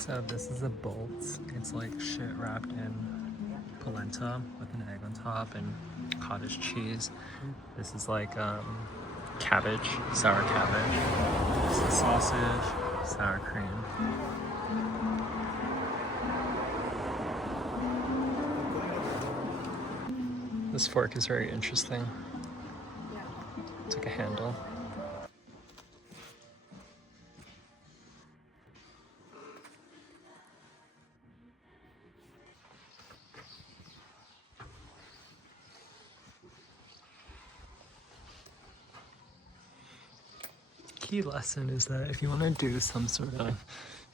So this is a bolt. It's like shit wrapped in polenta with an egg on top and cottage cheese. This is like cabbage, sour cabbage. This is sausage, sour cream. This fork is very interesting. It's like a handle. Key lesson is that if you want to do some sort of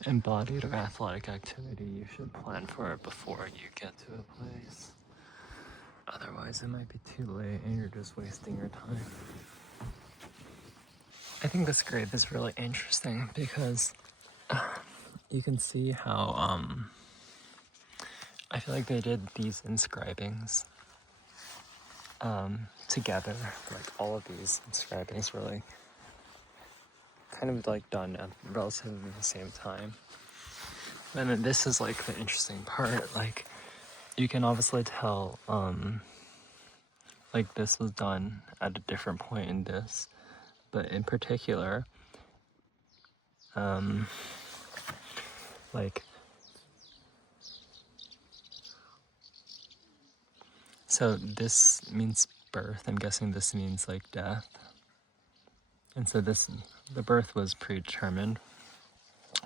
embodied or athletic activity, you should plan for it before you get to a place. Otherwise, it might be too late and you're just wasting your time. I think this grave is really interesting because you can see how I feel like they did these inscribings together. Like all of these inscribings were like kind of like done at relatively the same time. And then this is like the interesting part. Like you can obviously tell like this was done at a different point in this, but in particular like so this means birth. I'm guessing this means like death. And so the birth was predetermined.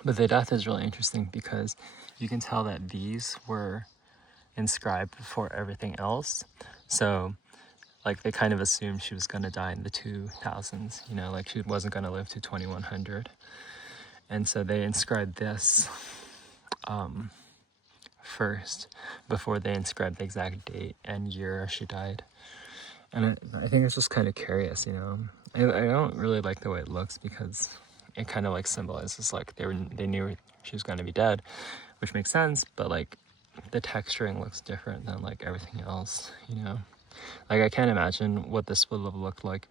But the death is really interesting because you can tell that these were inscribed before everything else. So like they kind of assumed she was going to die in the 2000s, you know, like she wasn't going to live to 2100. And so they inscribed this first before they inscribed the exact date and year she died. And I think it's just kind of curious, you know. I don't really like the way it looks because it kind of like symbolizes like they knew she was going to be dead, which makes sense, but like the texturing looks different than like everything else, you know. Like I can't imagine what this would have looked like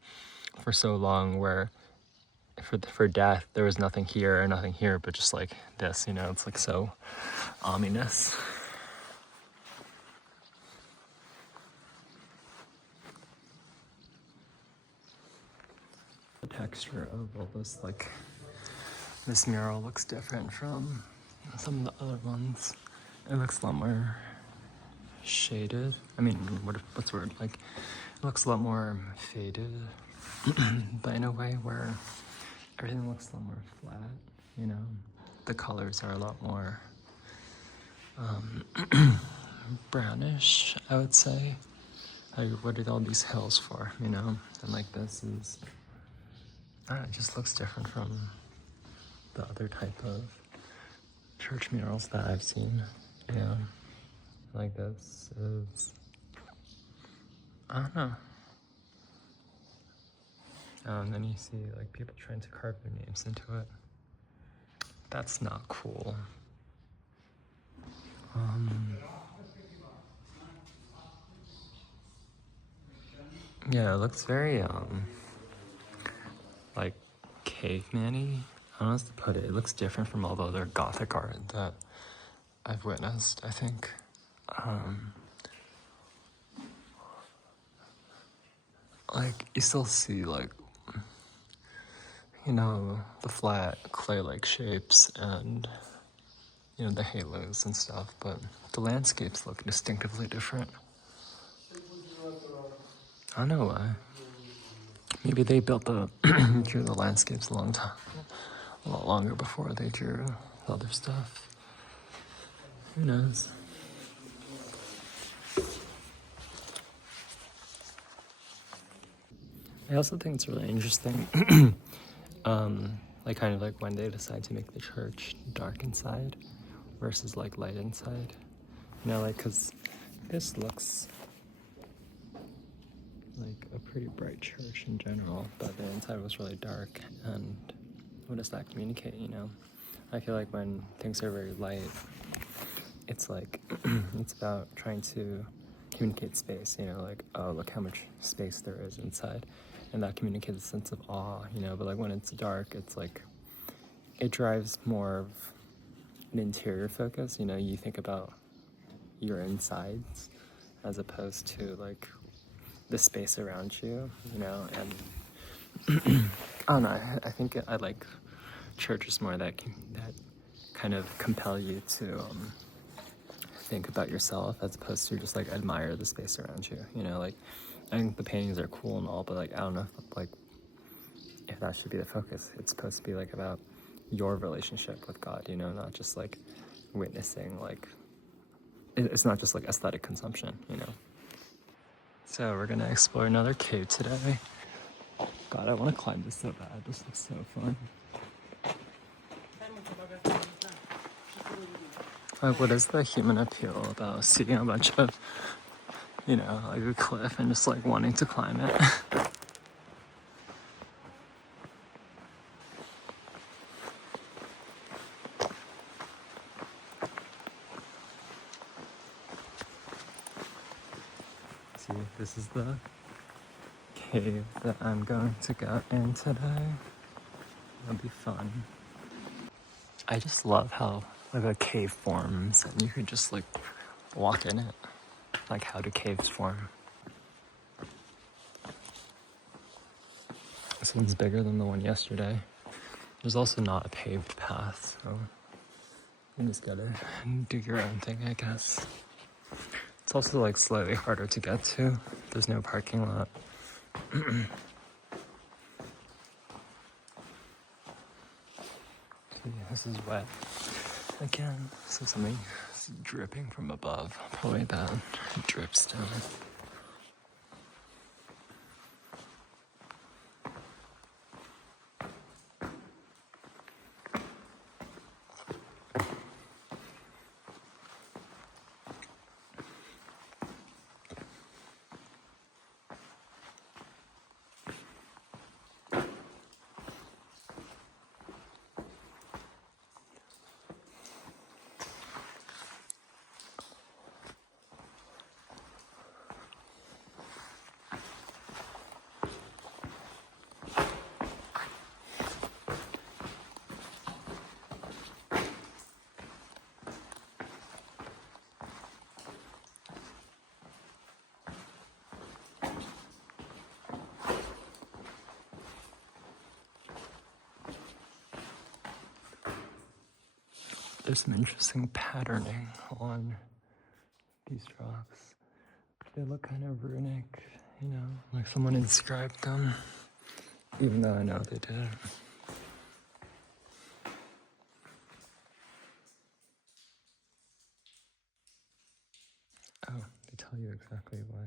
for so long, where for death there was nothing here or nothing here, but just like this, you know. It's like so ominous. The texture of all this, like this mural looks different from some of the other ones. It looks a lot more shaded. I mean, what's the word? Like, it looks a lot more faded, but in a way where everything looks a lot more flat, you know? The colors are a lot more brownish, I would say. Like, what are all these hills for, you know? And like this is, I don't know, it just looks different from the other type of church murals that I've seen. Yeah, like this is, I don't know. And then you see like people trying to carve their names into it. That's not cool. Yeah, it looks very like caveman-y. I don't know how to put it. It looks different from all the other Gothic art that I've witnessed, I think. Like, you still see, like, you know, the flat clay-like shapes and, you know, the halos and stuff, but the landscapes look distinctively different. I don't know why. Maybe they built drew the landscapes a lot longer before they drew the other stuff. Who knows? I also think it's really interesting, like kind of like when they decide to make the church dark inside versus like light inside. You know, like, cause this looks like a pretty bright church in general, but the inside was really dark. And what does that communicate, you know? I feel like when things are very light, it's like, it's about trying to communicate space, you know, like, oh, look how much space there is inside. And that communicates a sense of awe, you know, but like when it's dark, it's like, it drives more of an interior focus. You know, you think about your insides as opposed to like the space around you, you know, and I don't know, I think I like churches more that kind of compel you to think about yourself as opposed to just like admire the space around you, you know, like I think the paintings are cool and all, but like I don't know if that should be the focus. It's supposed to be like about your relationship with God, you know, not just like witnessing, like it's not just like aesthetic consumption, you know. So we're gonna explore another cave today. God, I want to climb this so bad. This looks so fun. Like, what is the human appeal about seeing a bunch of, you know, like a cliff and just like wanting to climb it? See, this is the cave that I'm going to go in today. It'll be fun. I just love how like a cave forms and you can just like walk in it. Like, how do caves form? This one's bigger than the one yesterday. There's also not a paved path, so you just gotta do your own thing, I guess. It's also like slightly harder to get to. There's no parking lot. See, this is wet again, so something is dripping from above. Probably that drips down. There's some interesting patterning on these rocks. They look kind of runic, you know, like someone inscribed them, even though I know they didn't. Oh, they tell you exactly why.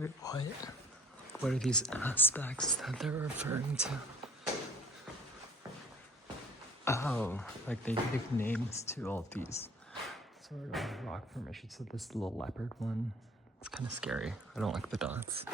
Wait, what? What are these aspects that they're referring to? Oh, like they give names to all these sort of rock formations. So this little leopard one, it's kind of scary. I don't like the dots.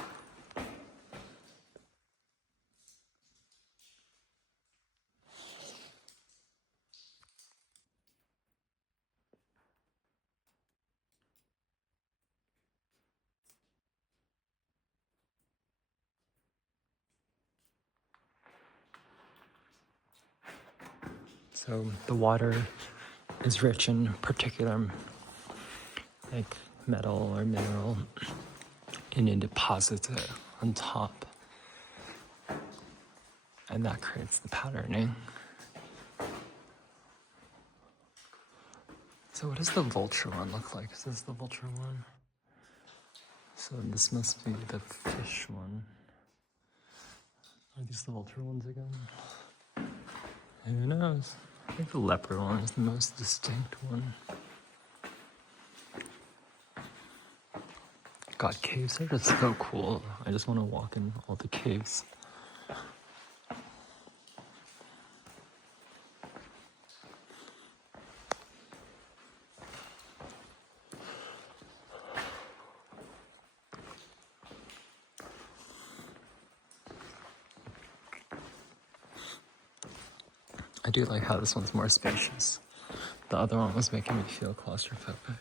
So the water is rich in particular like metal or mineral, and it deposits it on top, and that creates the patterning. So what does the vulture one look like? Is this the vulture one? So this must be the fish one. Are these the vulture ones again? Who knows? I think the leopard one is the most distinct one. God, caves are just so cool. I just want to walk in all the caves. I do like how this one's more spacious. The other one was making me feel claustrophobic.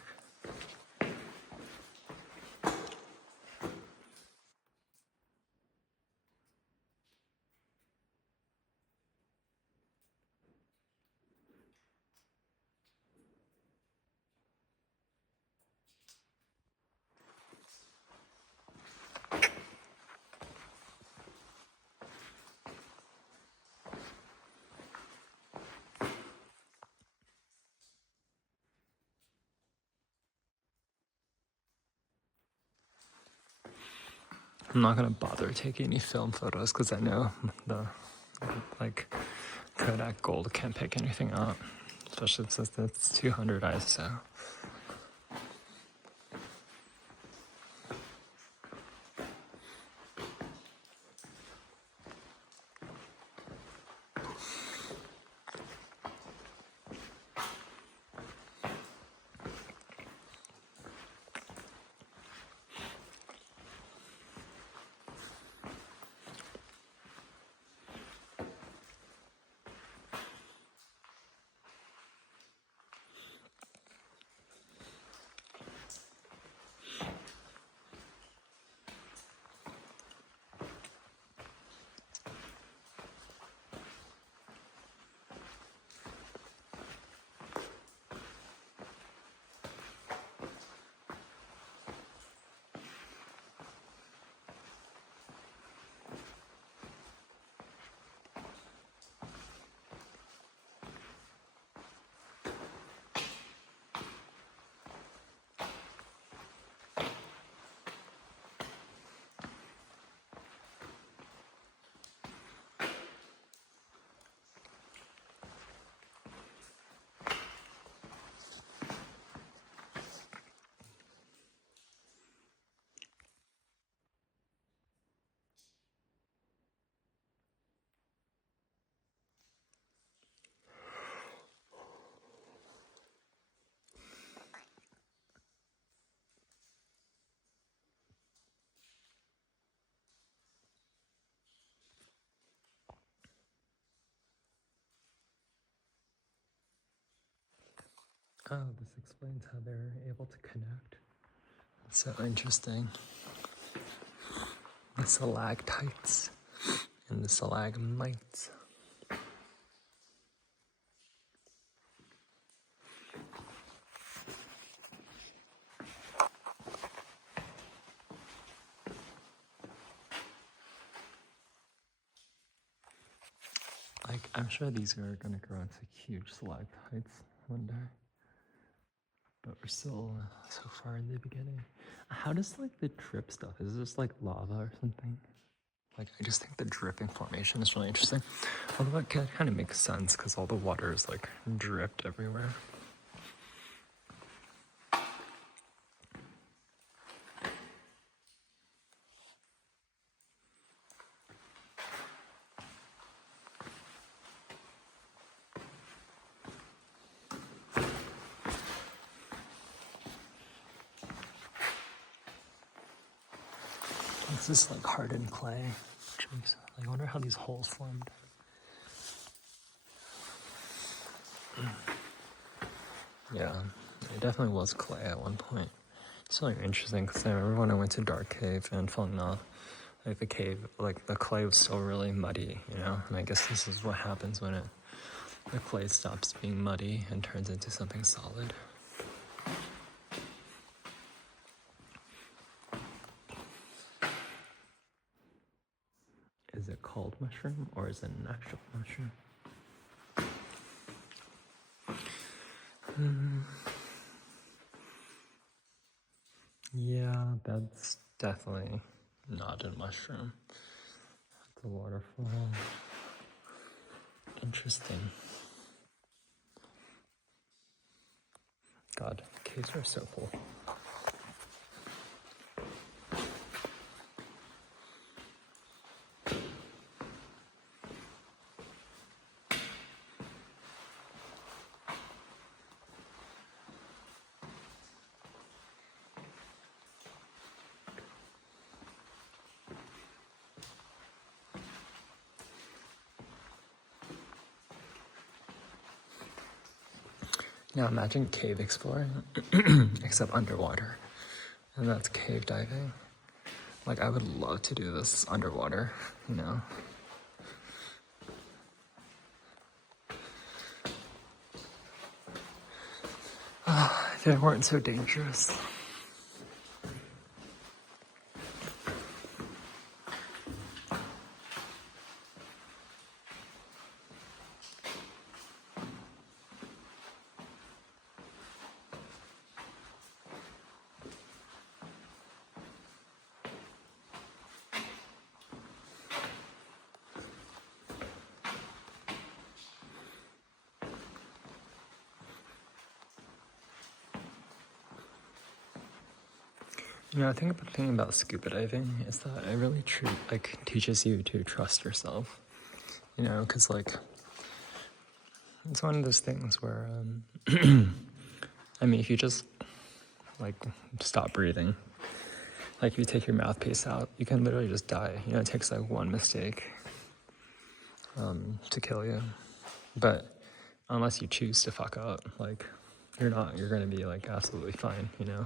I'm not gonna bother taking any film photos because I know the like Kodak Gold can't pick anything up, especially since it's 200 ISO. Oh, this explains how they're able to connect. It's so interesting. The stalactites and the stalagmites. Like, I'm sure these are gonna grow into huge stalactites one day. But we're still so far in the beginning. How does like the drip stuff? Is this like lava or something? Like, I just think the dripping formation is really interesting. Although it kind of makes sense because all the water is like dripped everywhere. This is like hardened clay. Jeez, I wonder how these holes formed. Yeah, it definitely was clay at one point. It's really interesting because I remember when I went to Dark Cave and falling off, like the cave, like the clay was still really muddy, you know? And I guess this is what happens when the clay stops being muddy and turns into something solid. Is it called mushroom or is it an actual mushroom? Yeah, that's definitely not a mushroom. It's a waterfall. Interesting. God, caves are so cool. Now imagine cave exploring, except underwater. And that's cave diving. Like, I would love to do this underwater, you know? If it weren't so dangerous. You know, I think the thing about scuba diving is that it really teaches you to trust yourself. You know, because like, it's one of those things where, I mean, if you just like stop breathing, like if you take your mouthpiece out, you can literally just die. You know, it takes like one mistake to kill you. But unless you choose to fuck up, like you're gonna be like absolutely fine, you know?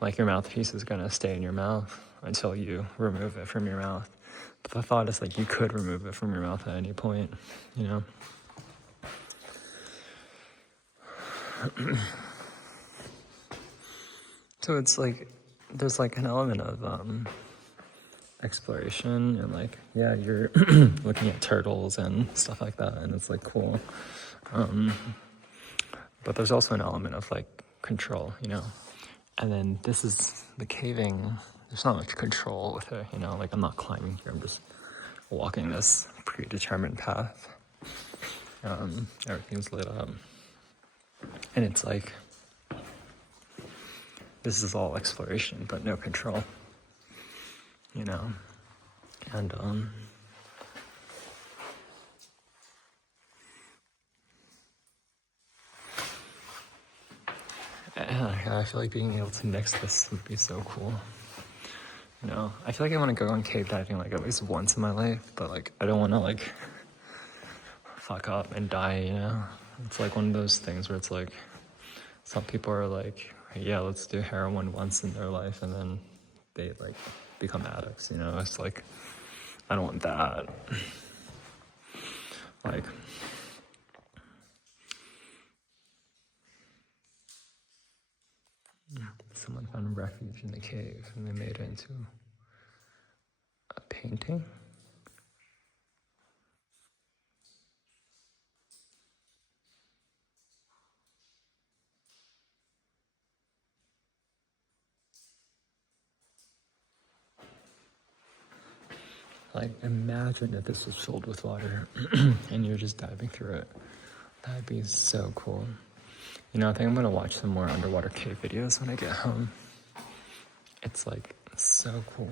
Like your mouthpiece is gonna stay in your mouth until you remove it from your mouth. But the thought is like you could remove it from your mouth at any point, you know? So it's like, there's like an element of exploration and like, yeah, you're looking at turtles and stuff like that, and it's like cool. But there's also an element of like control, you know? And then this is the caving. There's not much control with it, you know? Like I'm not climbing here, I'm just walking this predetermined path. Everything's lit up. And it's like, this is all exploration, but no control, you know? And, I feel like being able to mix this would be so cool. You know, I feel like I want to go on cave diving like at least once in my life, but like I don't want to like fuck up and die, you know? It's like one of those things where it's like some people are like, yeah, let's do heroin once in their life, and then they like become addicts, you know? It's like, I don't want that. Like, someone found refuge in the cave and they made it into a painting. Like, imagine if this was filled with water and you're just diving through it. That'd be so cool. You know, I think I'm gonna watch some more underwater cave videos when I get home. It's like so cool.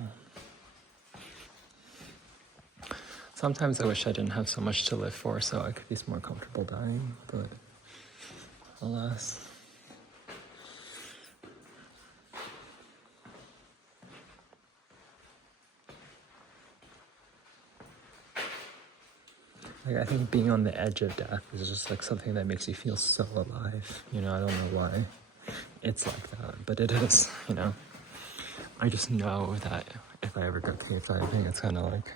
Sometimes I wish I didn't have so much to live for so I could be more comfortable dying, but alas. Like, I think being on the edge of death is just like something that makes you feel so alive. You know, I don't know why it's like that, but it is, you know. I just know that if I ever go cave diving, it's gonna like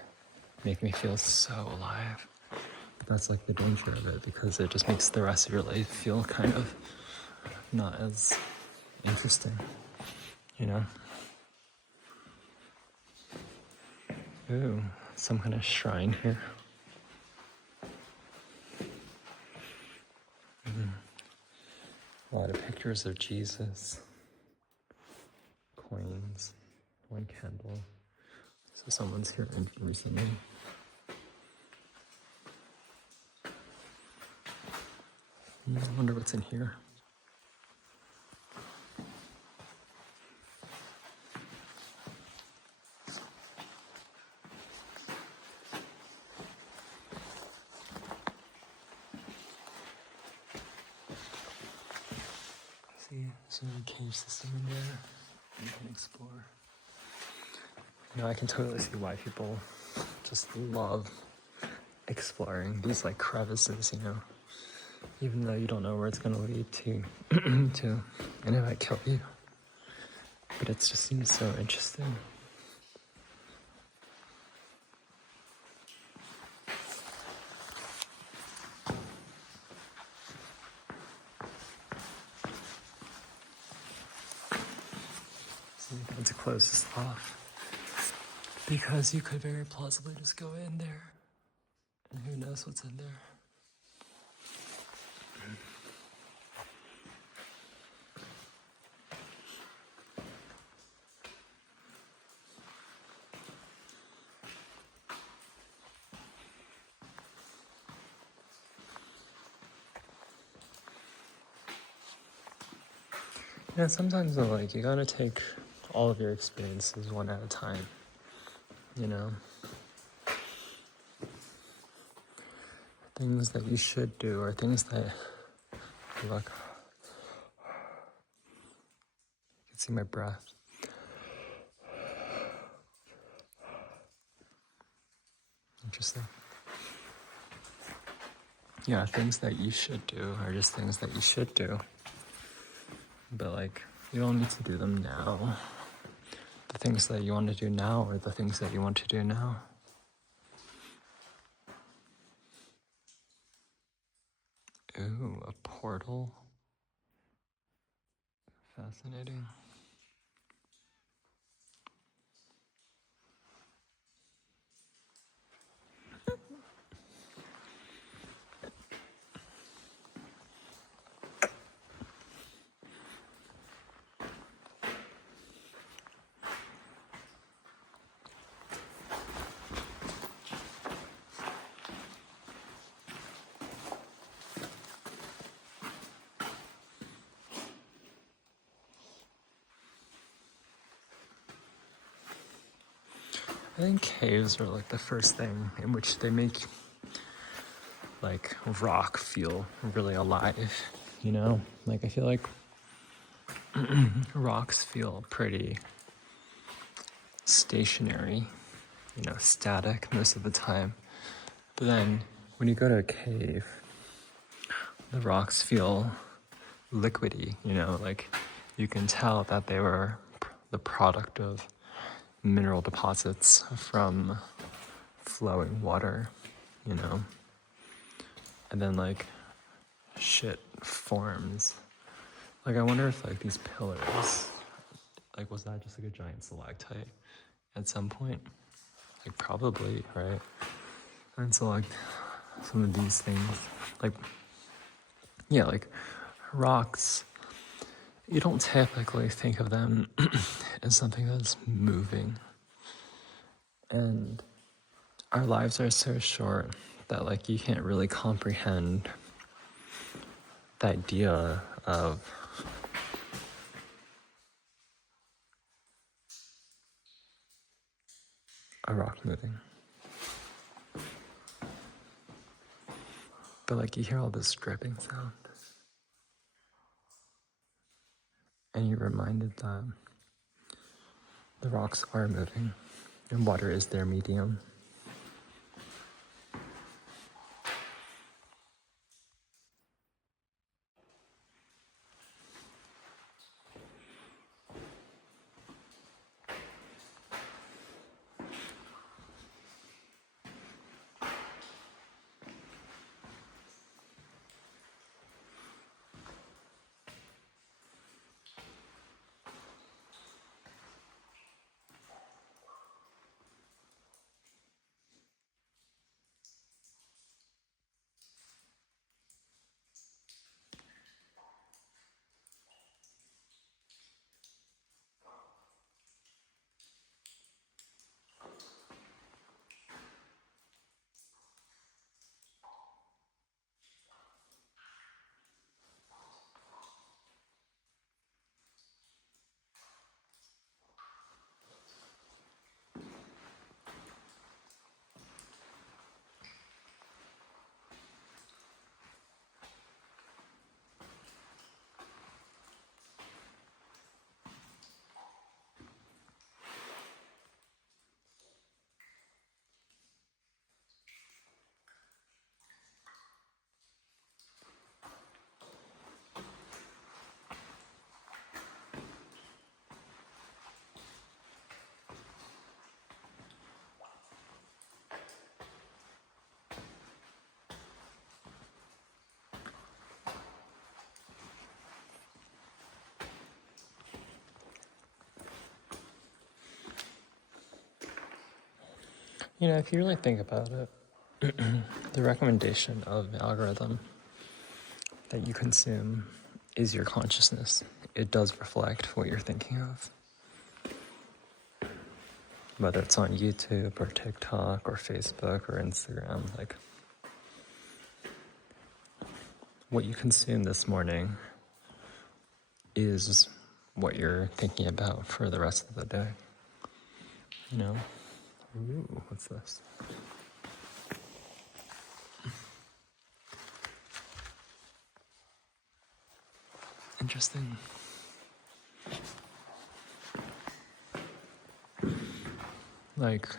make me feel so alive. But that's like the danger of it, because it just makes the rest of your life feel kind of not as interesting, you know? Ooh, some kind of shrine here. A lot of pictures of Jesus. Coins. One candle. So someone's here recently. I wonder what's in here. See, there's a cave system in there you can explore. You know, I can totally see why people just love exploring these like crevices, you know. even though you don't know where it's gonna lead to, to, and it might kill you. But it just seems so interesting. So you had to close this off because you could very plausibly just go in there, and who knows what's in there. Yeah, sometimes though, like, you gotta take all of your experiences one at a time, you know? Things that you should do, or things that, look, you can see my breath. Interesting. Yeah, things that you should do are just things that you should do. But like, you don't need to do them now. The things that you want to do now are the things that you want to do now. Ooh, a portal. Fascinating. I think caves are like the first thing in which they make like rock feel really alive, you know? Like I feel like rocks feel pretty stationary, you know, static most of the time. But then when you go to a cave, the rocks feel liquidy, you know, like you can tell that they were the product of mineral deposits from flowing water, you know? And then like shit forms. Like I wonder if like these pillars, like was that just like a giant stalactite at some point? Like probably, right? And so like some of these things, like, yeah, like rocks, you don't typically think of them as something that's moving. And our lives are so short that like you can't really comprehend the idea of a rock moving. But like you hear all this dripping sound, and you're reminded that the rocks are moving and water is their medium. You know, if you really think about it, the recommendation of the algorithm that you consume is your consciousness. It does reflect what you're thinking of. Whether it's on YouTube or TikTok or Facebook or Instagram, like what you consume this morning is what you're thinking about for the rest of the day. You know? Ooh, what's this? Interesting. Like,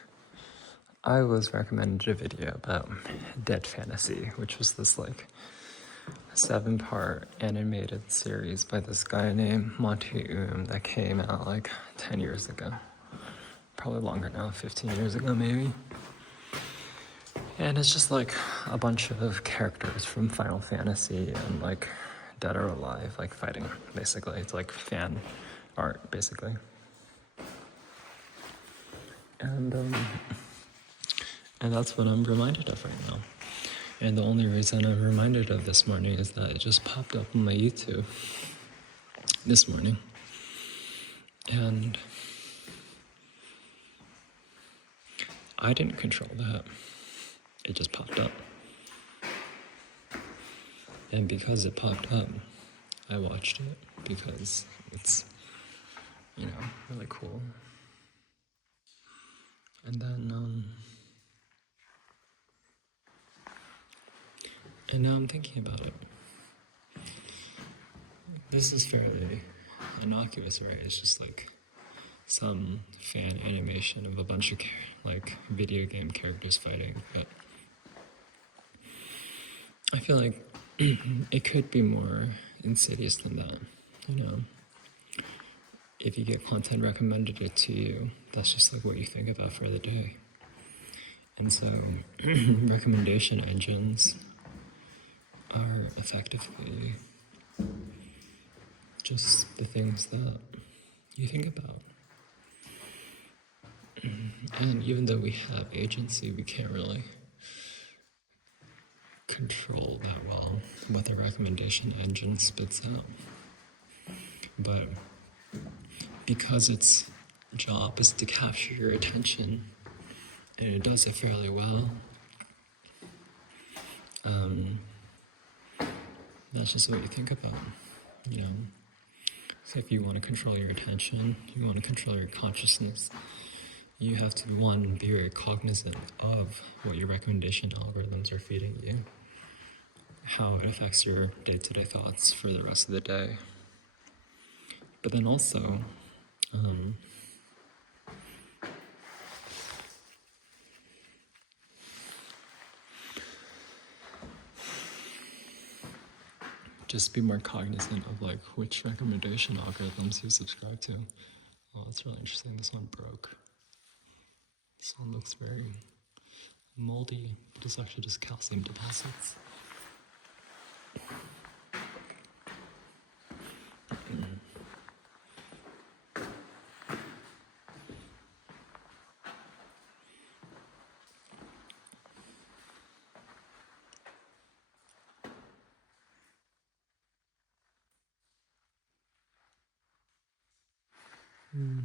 I was recommended a video about Dead Fantasy, which was this like 7-part animated series by this guy named Monty that came out like 10 years ago. Probably longer now, 15 years ago maybe. And it's just like a bunch of characters from Final Fantasy and like Dead or Alive, like fighting, basically. It's like fan art, basically. And that's what I'm reminded of right now. And the only reason I'm reminded of this morning is that it just popped up on my YouTube this morning. And I didn't control that. It just popped up. And because it popped up, I watched it because it's, you know, really cool. And then, and now I'm thinking about it. This is fairly innocuous, right? It's just like some fan animation of a bunch of like video game characters fighting, but I feel like it could be more insidious than that, you know? If you get content recommended it to you, that's just like what you think about for the day. And so recommendation engines are effectively just the things that you think about. And even though we have agency, we can't really control that well what the recommendation engine spits out. But because its job is to capture your attention, and it does it fairly well, that's just what you think about, you know? So if you want to control your attention, you want to control your consciousness, you have to, one, be very cognizant of what your recommendation algorithms are feeding you, how it affects your day-to-day thoughts for the rest of the day. But then also, just be more cognizant of like which recommendation algorithms you subscribe to. Oh, that's really interesting. This one broke. This one looks very moldy, but it's actually just calcium deposits.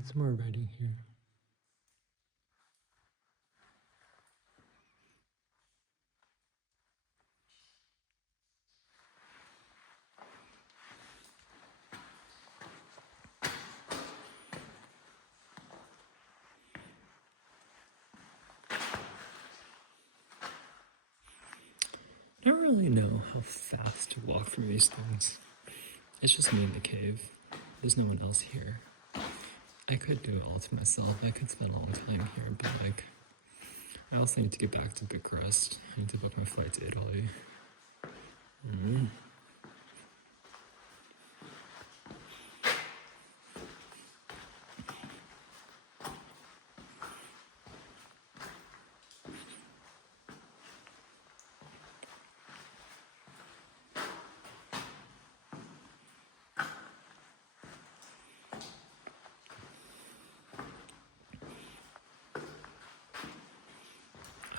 Some more writing here. I don't really know how fast to walk through these things. It's just me in the cave. There's no one else here. I could do it all to myself. I could spend a long time here, but like, I also need to get back to Bucharest. I need to book my flight to Italy.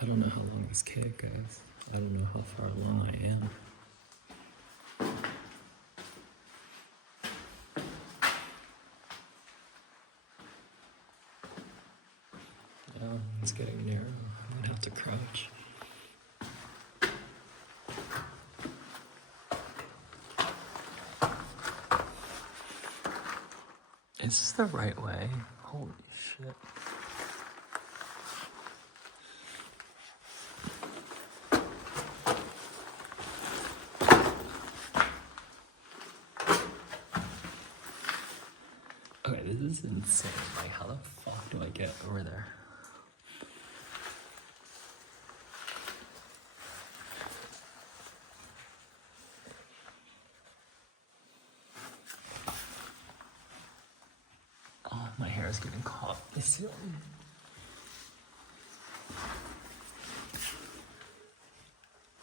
don't know how long this cave goes. I don't know how far along I am. Oh, it's getting narrow. I might have to crouch. Is this the right way? Holy shit. Okay, this is insane. Like, how the fuck do I get over there? Oh, my hair is getting caught in the ceiling.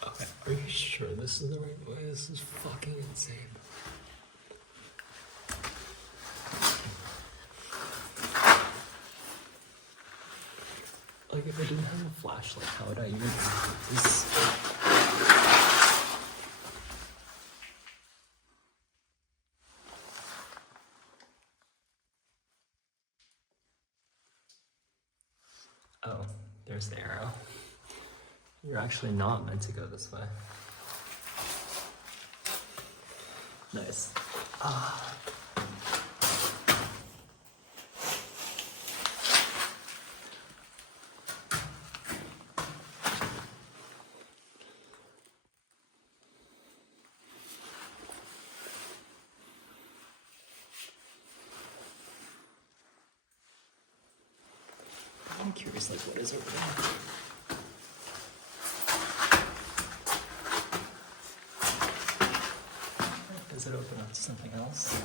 Okay, are you sure this is the right way? This is fucking insane. Like, if I didn't have a flashlight, how would I even do this? Oh, there's the arrow. You're actually not meant to go this way. Nice. Ah. I'm curious, like, what is over there? Does it open up to something else?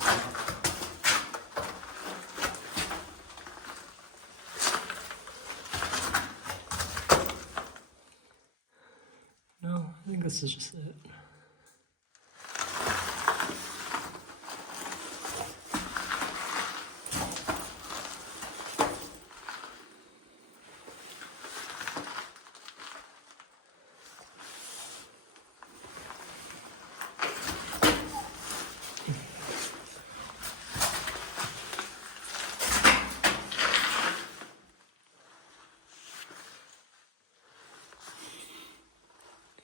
No, I think this is just it.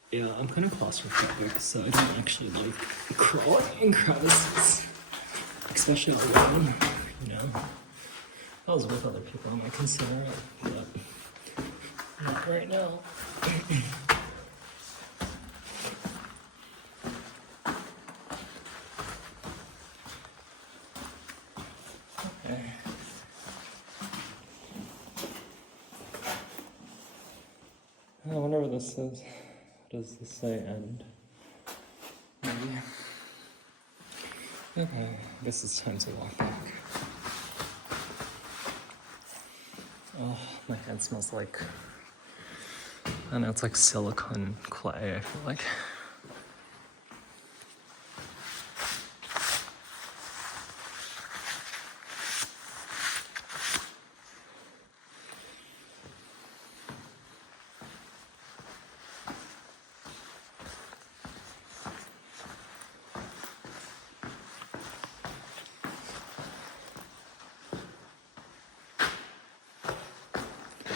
Yeah, I'm kind of claustrophobic, so I don't actually like crawling in crevices, especially alone, you know. If I was with other people, I might consider it, but not right now. Okay. I wonder what this is. Does this say end? Maybe. Okay, I guess it's time to walk back. Oh, my hand smells like, I don't know, it's like silicone clay, I feel like.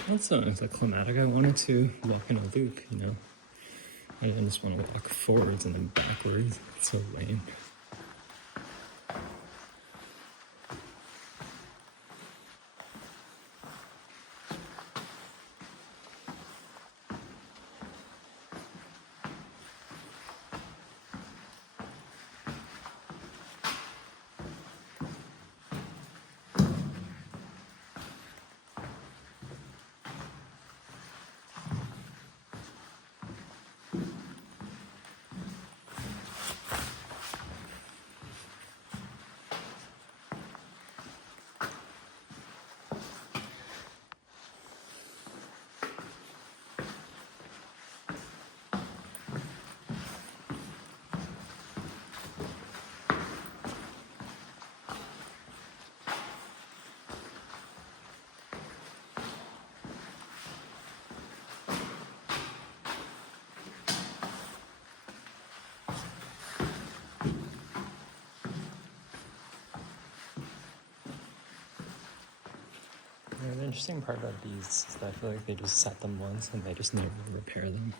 That's not anticlimactic. I wanted to walk in a loop, you know. I didn't just want to walk forwards and then backwards. It's so lame. the interesting part about these is that I feel like they just set them once and they just never repair them.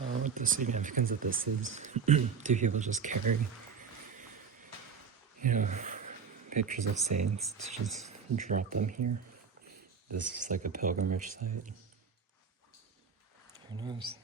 I don't know what the significance of this is. Do people just carry, pictures of saints to just drop them here? This is like a pilgrimage site. Who knows?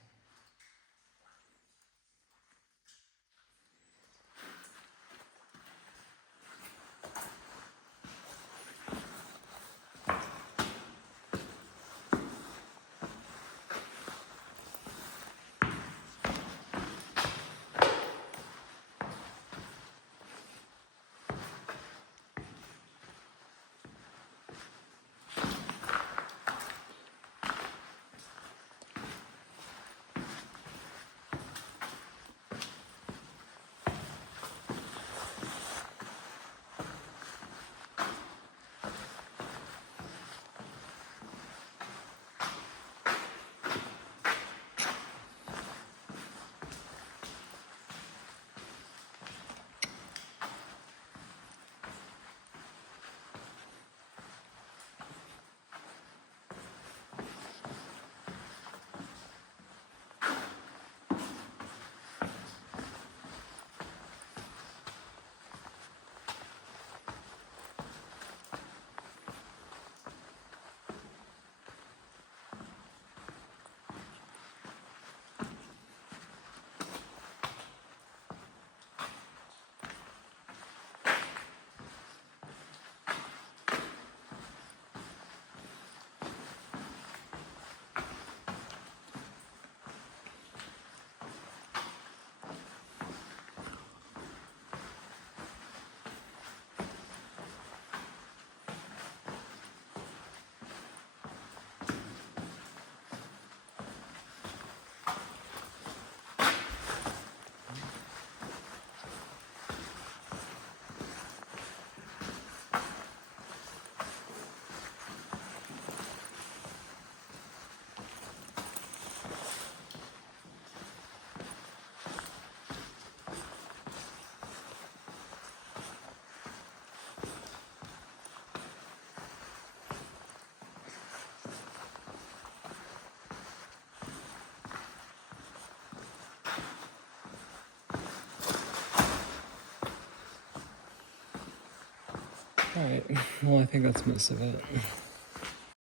Alright, well, I think that's most of it.